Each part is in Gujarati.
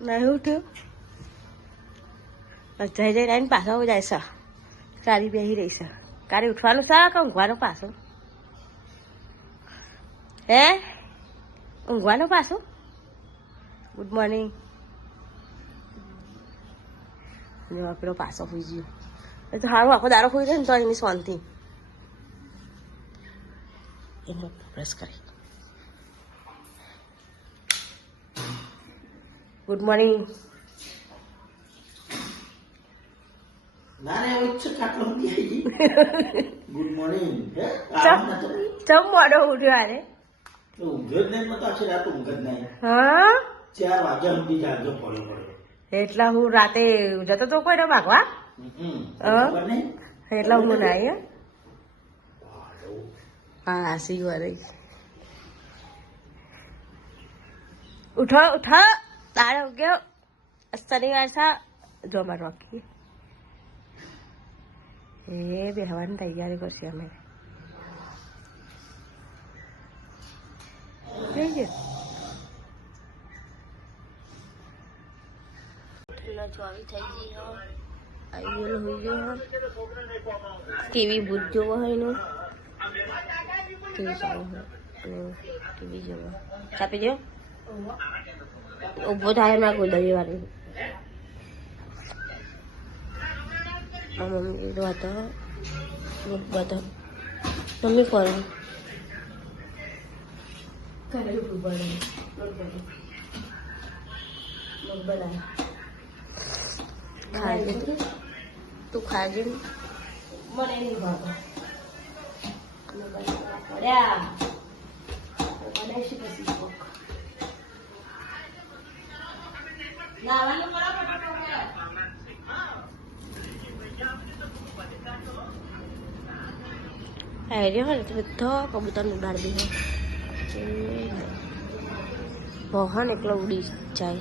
નહીં ઉઠ્યું જઈ જઈને આવીને પાછો જાય છે ચાલી બેસી રહી છે કારે ઉઠવાનું છે કે ઊંઘવાનું પાછું હે ઊંઘવાનું પાછું ગુડ મોર્નિંગ પેલો પાછો હોઈ ગયો એ તો સારું આખો દારો હોઈ જાય ને તો એની શાંતિ એને બ્રશ કરી ગુડ મોર્નિંગ ગુડ મોર્નિંગ ચમ મોડો ઉઠ્યો આરે ઊંઘ જ નહીં મત આખી રાત ઊંઘ જ નહીં હા 4 વાગ્યા સુધી જાગજો પડ્યો એટલા હું રાતે જતો તો કોઈ ભાગવા એટલા હું ના આવી હા સી વાર ઉઠો ઉઠો તારે ઉગ્યો શનિવાર સા જો મારે વાકી એ બેહવાની તૈયારી કરશે અમે ચોવી થઈ ગઈ આવી ગયેલો હોઈ ગયો ટીવી ભૂત જોવો હોય નું ટીવી ચાલુ હોય ટીવી જોવો છાપી દો ઊભો થાય ના કોઈ દવી વાળી મમ્મી કીધું હતો બધા મમ્મી કરો ખાજે તું ખાજે મને નહીં ભાવે પડ્યા બનાવીશું પછી નાવાનું akhirnya kan itu kebutuhan udah lebih pohon ya kalau udah cai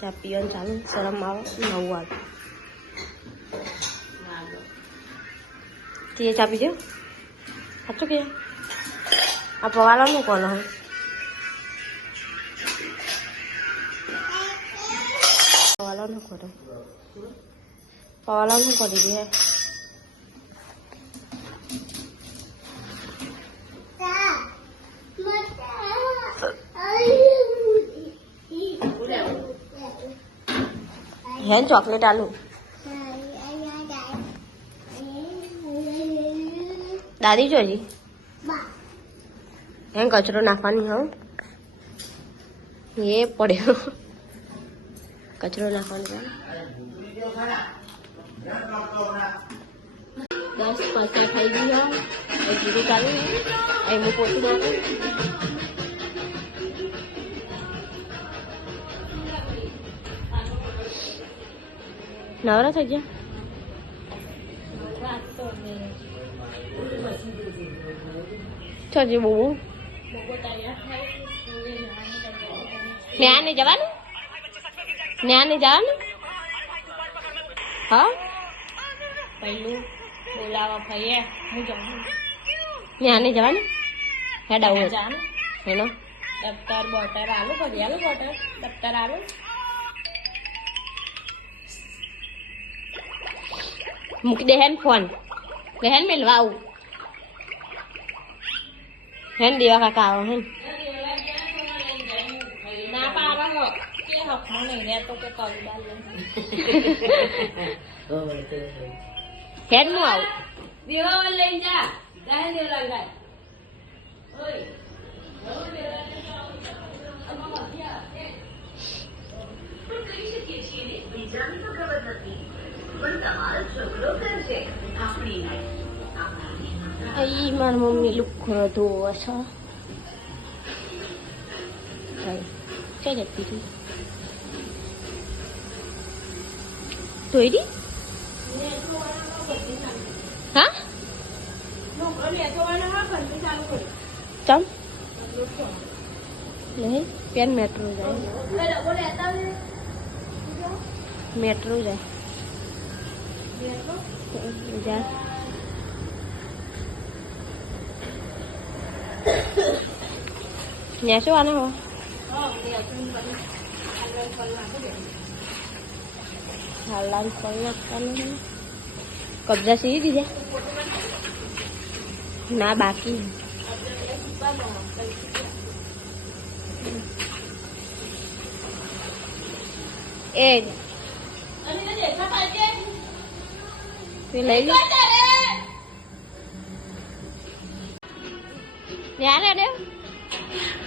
capian calu serem mau nawar dia capi je satu ya apa walau kono walau kono walau kono dia hen chocolate alu દાદી જોજી એમ કચરો નાખવાની હા એ પડ્યો કચરો નાખવાનો 10 પાછા થઈ ગયો એ જીરું ચાલુ એમ પોતું નાખું નવરા થઈ ગયા ચોજી બહુ ન્યા નહીં જવાનું ન્યા નહીં જવાનું હા પહેલું બોલાવા ભાઈએ હું જાઉં ન્યા નહીં જવાનું હેડ આવું હેલો દફતર બોટર આલું કરી આલું બોટર દફતર આલું મૂકી દે હેન ફોન હેન મેલવા આવું હેન દેવા કાકા આવો હેન ના પાડો કે હકનો નહીં રે તો કે કરી દાલ હેન હું આવું દેવા લઈ જા ગાય દેવા ગાય ઓય Ay, mana mami luka tu asa. Saya dah pilih. Tu ini? Hah? Jam? Lepas pian metro dah. Metro જાય જા ત્યાં શું આને હો હાલાન ફળ નાખવાનું કબજા સીવી દીધા ના બાકી એ લઈ લો યાર રે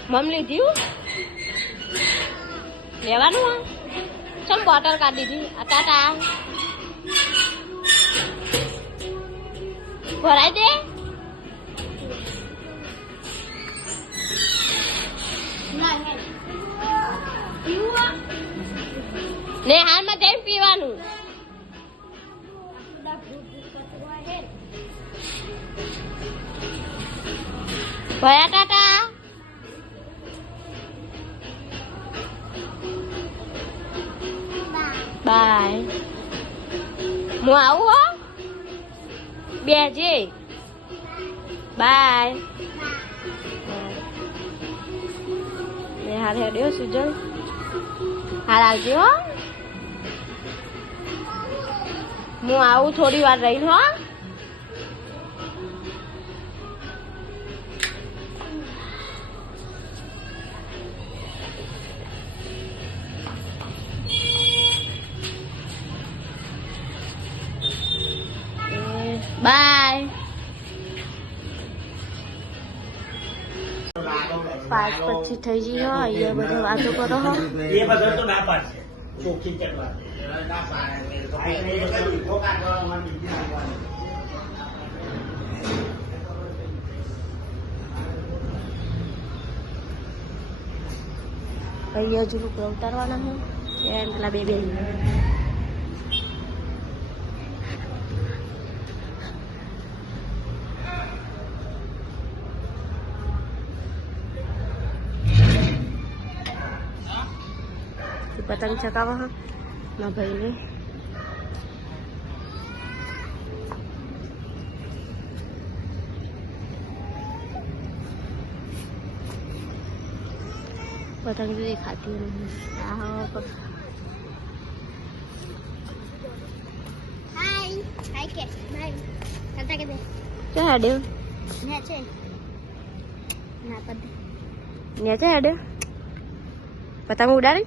મમ લીધી લેવાનું હા ચમ બોટલ કાઢી દીધી આ ટાટા ભરાઈ દે ને હાલમાં જઈને પીવાનું ભયા ટાટા બાય હું આવું હો બેજે બાય ને હાલ હેડ્યો સુજલ હાલ આવજો હો હું આવું થોડી વાર રહીને હો બાય 5 પછી થઈ ગઈ હો અહીંયા બધો વાતો કરો હો એ બધો તો ના પાડશે ચોખ્ખી ચડવા ના પાડે તો ખોકા કરવાનું બીજી નાખવાનું અહીંયા હજુ રૂપિયા ઉતારવાના છે એમ પેલા બે પતંગ ચકાવા હા ના ભાઈને पतंग भी दिखाती हूँ क्या है नीचे है पतंग उड़ा रही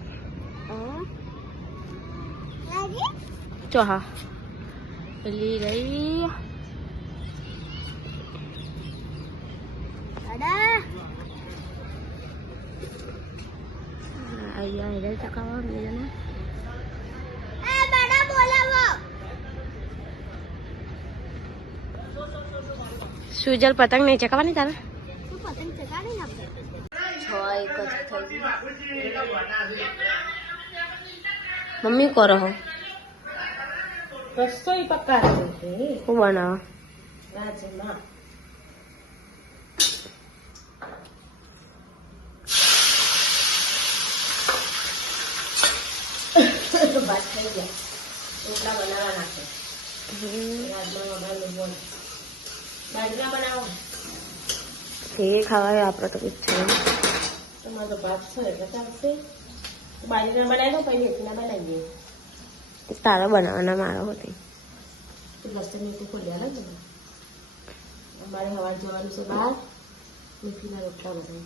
चोहा ली गई અહીંયા હેડે ચકાવવા મેળાને બડા બોલાવો સુજલ પતંગ નહીં ચકાવવાની તારે પતંગ ચકાવી ને આપણે 6 મમ્મી કરો હો રસોઈ પકાવે છે હું બનાવો રાજમાં તો બાત થઈ ગયા એટલા બનાવવાના છે રાજમાં વગાડેલું બોલ બાજરા બનાવો તે ખાવાય આપણે તો કઈ છે તમારો તો ભાત છે એટલે ચાલશે બાજરા બનાવી દો પછી મેથીના બનાવીએ તારા બનાવવાના મારો હતી લસણ મીઠું ખોલ્યા ને અમારે હવાર જવાનું છે બહાર મેથીના રોટલા બનાવી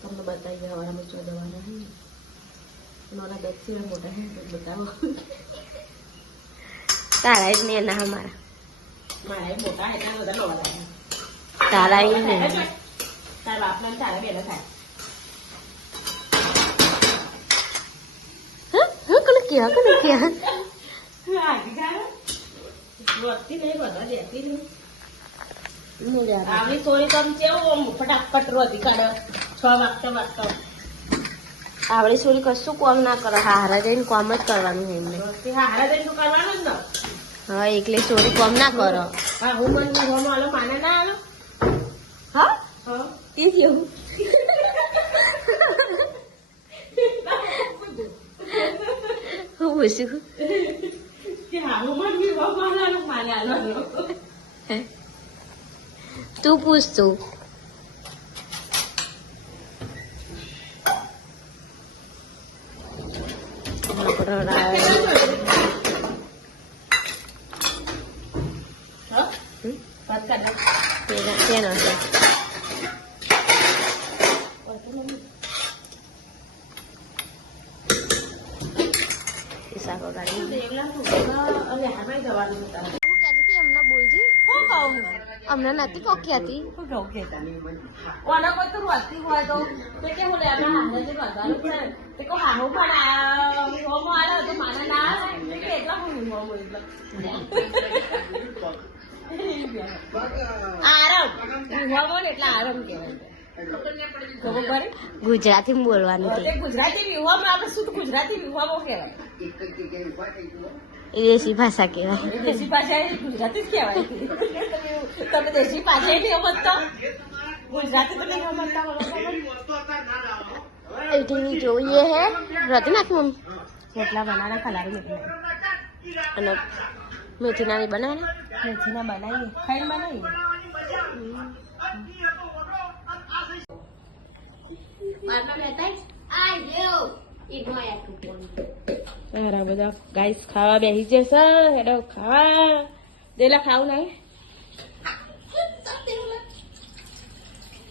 તમને બતાવીએ હવારમાં ચોદવાના હે મારા બેગ સિવાય મોટા હે તો બતાવો તારા જ ને ના અમારા મારા મોટા હે ત્યાં બધા નવા તારા એ ને તારા બાપના તારા બેના થાય આવી થોડી કમ કેવું ફટાફટ રોતી કાઢો 6 વાગતા આવડી છોડી કશું કોમ ના કરો હારા જઈને કોમ જ કરવાનું એમને હારા જઈને કરવાનું જ ને હા એકલી છોડી કોમ ના કરો હા હું મને આલો માને ના આલો હા હા તે કેવું પૂછ્યું કે હાલુમાં બી બહુ માનવાનો માને આલવાનો તું પૂછ તું વાત કર તેનો છે શાકો કાઢી અને હામાં જવાનું હતા હું કહેતી હતી એમને બોલજી હું કહું અમને નથી કોકી હતી હું કહું કહેતા ઓના કોઈ તો રોતી હોય તો કે હું લેવા હાજર જે કરવાનું છે તે કો હાહુ પણ હોમ આલે તો માને ના આવે કે એટલા હું હોમ એટલે આરામ હોમ એટલે આરામ કહેવાય ખબર પડે ગુજરાતી બોલવાની તે ગુજરાતી વિવાહ આપણે શુદ્ધ ગુજરાતી વિવાહ કહેવાય એ દેશી ભાષા કહેવાય દેશી ભાષા એ ગુજરાતી જ કહેવાય તમે દેશી ભાષા એ નહીં સમજતા ગુજરાતી તો નહીં સમજતા એથી જોઈએ હે રતી નાખી મમ્મી રોટલા બનાના ખલારી મેથી અને મેથીના નહીં બનાવે મેથીના બનાવીએ ખાઈને બનાવીએ સારા બધા ગાઈસ ખાવા બેસી જશે હેડો ખાવા દેલા ખાવું નહીં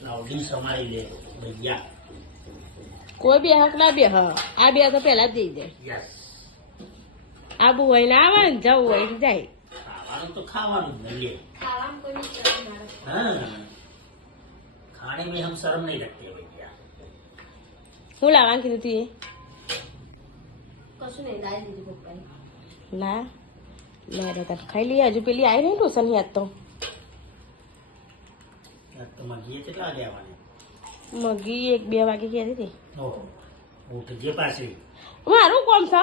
લાવડી સમારી લે ભૈયા કોઈ બે હક ના બે હા આ બે તો પેલા જ જઈ જાય યસ આબુ હોય ને આવે ને જવું હોય ને જાય ખાવાનું તો ખાવાનું જ લે हाँ खाने में हम शर्म नहीं रखते भैया શું લાવવાનું કીધું તું કશું નહીં દાઈ દીધી પપ્પાએ એ ના લે તાર ખાઈ લઈએ હજુ પેલી આવી નહીં ટ્યુશન યાદ તો तो मगिए કેટલા વાગે આવવાની મગી 1-2 વાગે કહેતી હતી ઓહો ઉઠજે પાછી મારું કોમ છે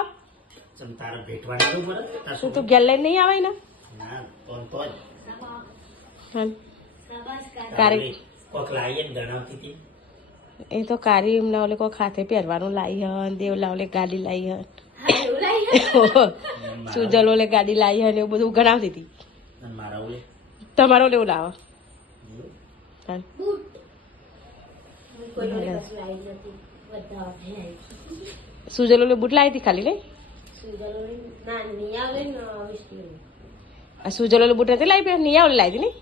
ચમ તારે ભેટવાની તો બરાબર શું તું ઘેર લઈને નહીં આવે ને ના તો જ હા કારી કોક લાવીએ ને ગણાવતી હતી એ તો કારી એમને ઓલે કોઈ ખાતે પહેરવાનું લાવી હન દેવલા ઓલે ગાડી લાવી હન સુજલ ઓલે ગાડી લાવી હન એવું બધું ગણાવતી હતી અને મારા ઓલે તમારો લેવું લાવો હા. સુજલ ઓલે બુટ લાવી હતી ખાલી નહીં આ સુજલ ઓલે બુટ નથી લાવી નિયા ઓલે લાવી હતી નહીં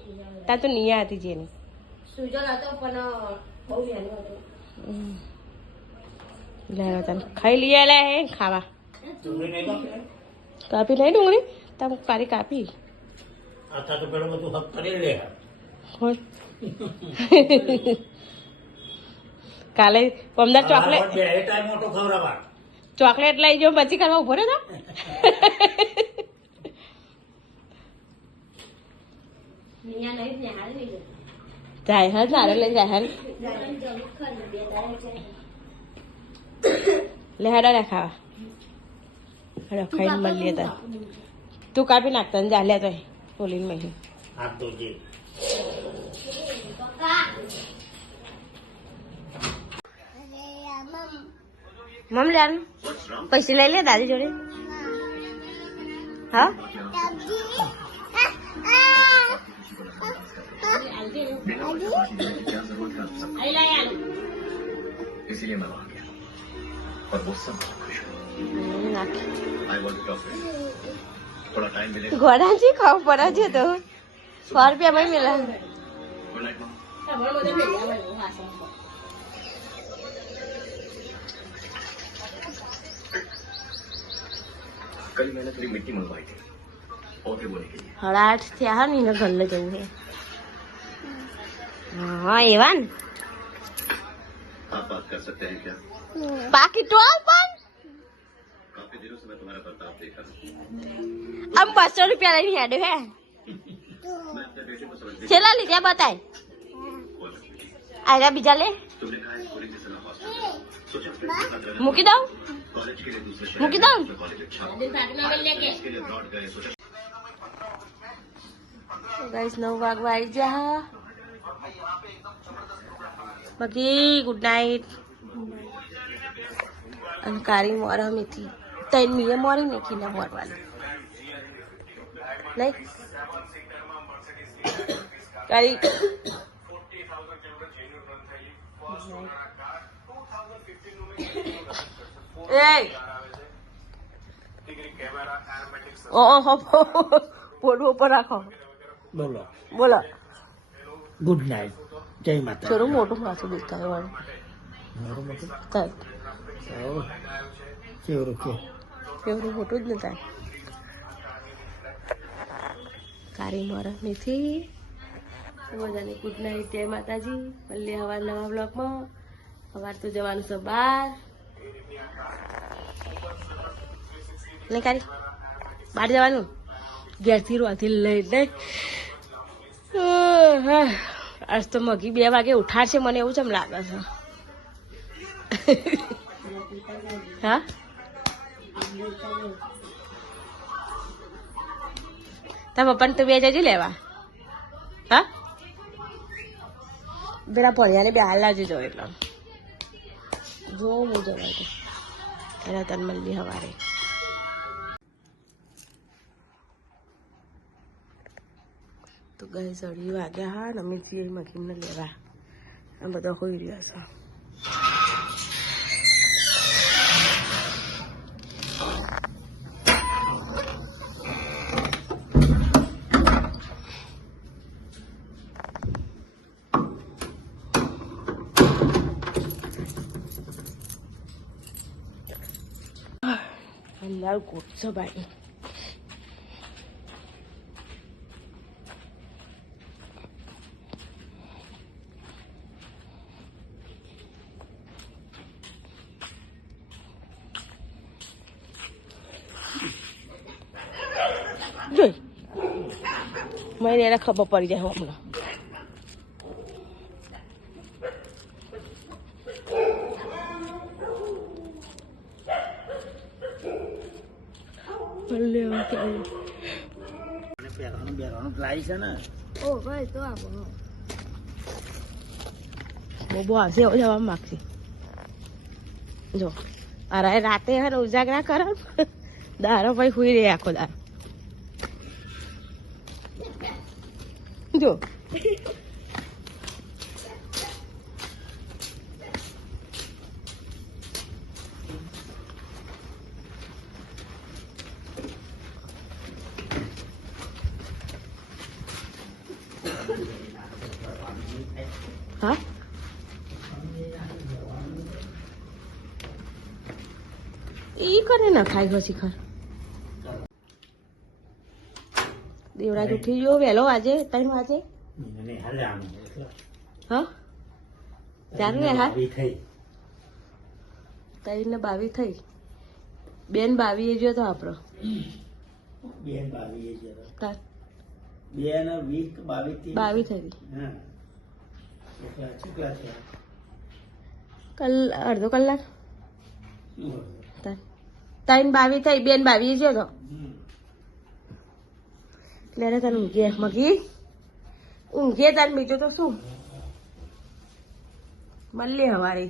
ત્યાં તો નિયા હતી જેની સુજલ હતો પણ બહુ વહેલો હતો લે તને ખાઈ લઈએ લે હે ખાવા ડુંગળી નહીં કાપી કાપી નહીં ડુંગળી તમે કારી કાપી આતા તો પેલો બધું હક કરી લે કોણ કાલે પમદાર ચોકલેટ બે ટાઈમ મોટો ખવડાવવા ચોકલેટ લઈ જાઓ પછી કરવા ઉભો રહ્યો મિયા નહીં ને હાલ નહીં જતો જાય હર નારે લઈ જાય હર લે હેડો લે ખાવા હેડો ખાઈને મળીએ તાર તું કાપી નાખતા ને જા લે તો બોલીને મહી હાથ ધોજે મમ લે પૈસા લઈ લે દાદી જોડે હા इसीलिए मैं वहां गया और वो सब बहुत खुश हुए आई वॉज डॉक्टर थोड़ा टाइम मिलेगा ઘોડાજી ખાવ પડે છે તો 100 રૂપિયા માં મિલા गुड नाइट मॉम कल मैंने थोड़ी मिट्टी मंगवाई थी पौधे बोने के लिए 8:30 થયા હા ને એને ઘર લઈ જવું છે હા એવા ને आप बात कर सकते हैं क्या બાકી ટોલ પણ काफी दिनों से मैं तुम्हारा बर्ताव देख रहा हूँ આમ 500 રૂપિયા લઈને હેડે હે मैं अपने बेटे को समझने છેલ્લા લીધા બતાય बोल આગા બીજા લે तुमने कहा है पूरी जिसना हॉस्पिटल सोचा फिर से खतरा लगा। મૂકી દઉં कॉलेज के लिए दूसरे शहर મૂકી દઉં में कॉलेज अच्छा हो। इसके लिए ब्रॉड गए सोचा ગાઈસ 9 વાગવા આવી જા બાકી ગુડ નાઇટ અને કારી મોરા મેથી તૈન મીએ મોરી નાખીને મોરવાની નહીં કરી પોડું ઉપર રાખો બોલો બોલો ગુડ નાઇટ જય માતા થોડું મોટું માથું દેખાય વાળું મારું મતલબ થાય કેવું કે કેવડું મોટું જ ન થાય કારી મારા નથી બધાને ગુડ નાઇટ જય માતાજી મળીએ હવાર નવા બ્લોગમાં સવાર તો જવાનું છે બહાર ને કારી બહાર જવાનું ઘેરથી રોથી લઈ દઈ આજ તો મગી 2 વાગે ઉઠાડશે મને એવું જ લાગે છે હા તારા પપ્પાને તો 2 જજો લેવા હા પેલા ભર્યાને 2 હાલ લાવજો જો એટલો જો હું જવાય તો એના તન મળી સવારે તો ગઈ 2:30 વાગ્યા હા અમે છીએ મગીને લેવા આ બધા હોઈ રહ્યા છે અંદર ગોઠસો ભાઈ જોઈ મને એને ખબર પડી જાય હમણાં બેરવાનું લાવી છે ને ઓ ભાઈ તો આપો બહુ આવશે એવું જવા માગશે જો અરે રાતે હે ઉજાગરા કરે દારો ભાઈ હુઈ રહે આખો દારો જો હા ઈ કરે ના ખાઈ ગયો શિખર દેવરાજ ઉઠી ગયો વહેલો આજે 3 વાગે મને હાલે આમ હા ચાર ને હા થઈ 3 ને 22 થઈ બેન 22 જો તો આપણો બેન 22 જરા કાલ 2 ને 20 22 22 થઈ હા કેટલા છે કલ અડધો કલાક 3 22 થઈ બેન 22 જો તો એટલે તને ઊંઘે મગી ઊંઘે તાર બીજું તો શું મળીએ સવારે